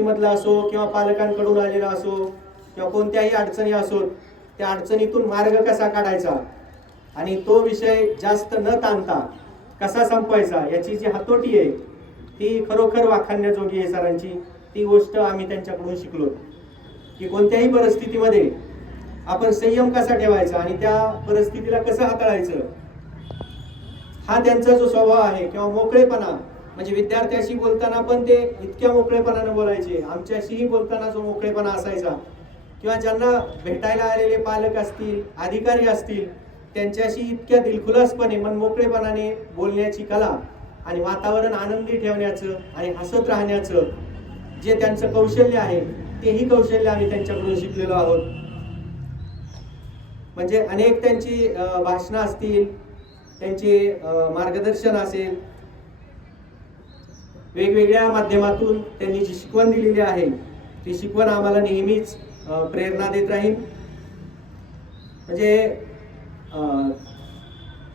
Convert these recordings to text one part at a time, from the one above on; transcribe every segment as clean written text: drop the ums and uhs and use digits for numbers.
मधला असो किंवा पालकांकडून आलेला असो किंवा कोणत्याही अडचणी असो, त्या अडचणीतून मार्ग कसा काढायचा आणि तो विषय जास्त न ताणता कसा संपवायचा याची जी हातोटी आहे ती खरोखर वाखाणण्याजोगी आहे सरांची. ती गोष्ट आम्ही त्यांच्याकडून शिकलो की कोणत्याही परिस्थितीमध्ये आपण संयम कसा ठेवायचा आणि त्या परिस्थितीला कसं हाताळायचं, हा त्यांचा जो स्वभाव आहे किंवा मोकळेपणा, म्हणजे विद्यार्थ्याशी बोलताना पण ते इतक्या मोकळेपणाने बोलायचे, आमच्याशीही बोलताना जो मोकळेपणा असायचा किंवा ज्यांना भेटायला आलेले पालक असतील, अधिकारी असतील, त्यांच्याशी इतक्या दिलखुलासपणे मनमोकळेपणाने बोलण्याची कला आणि वातावरण आनंदी ठेवण्याचं आणि हसत राहण्याचं जे त्यांचं कौशल्य आहे तेही कौशल्य आम्ही त्यांच्याकडून शिकलेलो आहोत. म्हणजे अनेक त्यांची भाषणं असतील, त्यांचे मार्गदर्शन असेल, वेगवेगळ्या माध्यमातून त्यांनी जी शिकवण दिलेली आहे ती शिकवण आम्हाला नेहमीच प्रेरणा देत राहील. म्हणजे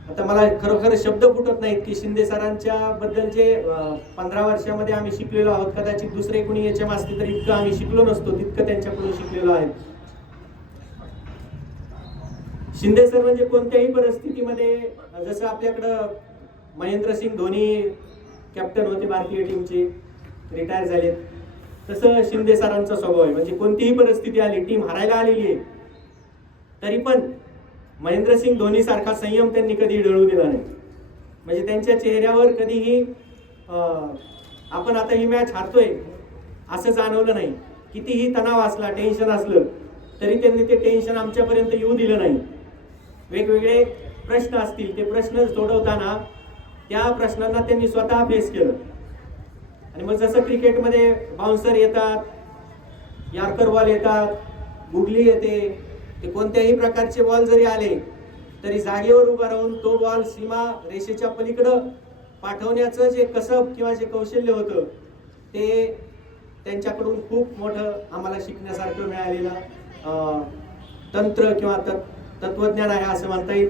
आता मला खरोखर शब्द फुटत नाहीत की शिंदे सरांच्या बद्दल जे 15 वर्षामध्ये आम्ही शिकलेलो आहोत, कदाचित दुसरे कोणी याच्या असते तर इतकं आम्ही शिकलो नसतो तितकं त्यांच्याकडून शिकलेलो आहे. शिंदे सर म्हणजे कोणत्याही परिस्थितीमध्ये, जसं आपल्याकडं महेंद्रसिंग धोनी कॅप्टन होते भारतीय टीमचे, रिटायर झालेत, तसं शिंदे सरांचा स्वभाव आहे. म्हणजे कोणतीही परिस्थिती आली, टीम हरायला आलेली आहे तरी पण महेंद्रसिंग धोनी सारखा संयम त्यांनी कधी ढळू दिला नाही. म्हणजे त्यांच्या चेहऱ्यावर कधीही आपण आता ही मॅच हारतोय असं जाणवलं नाही. कितीही तणाव असला, टेन्शन असलं तरी त्यांनी ते टेन्शन आमच्यापर्यंत येऊ दिलं नाही. वेगवेगळे प्रश्न असतील, ते प्रश्न सोडवताना त्या प्रश्नांना त्यांनी स्वतः फेस केलं. आणि मग जसं क्रिकेटमध्ये बाउन्सर येतात, यॉर्कर बॉल येतात, गुगली येते, ते कोणत्याही प्रकारचे बॉल जरी आले तरी जागेवर उभा राहून तो बॉल सीमा रेषेच्या पलीकडं पाठवण्याचं जे कसब किंवा जे कौशल्य होतं ते त्यांच्याकडून खूप मोठं आम्हाला शिकण्यासारखं मिळालेलं तंत्र किंवा तत्वज्ञान आहे असं म्हणता येईल.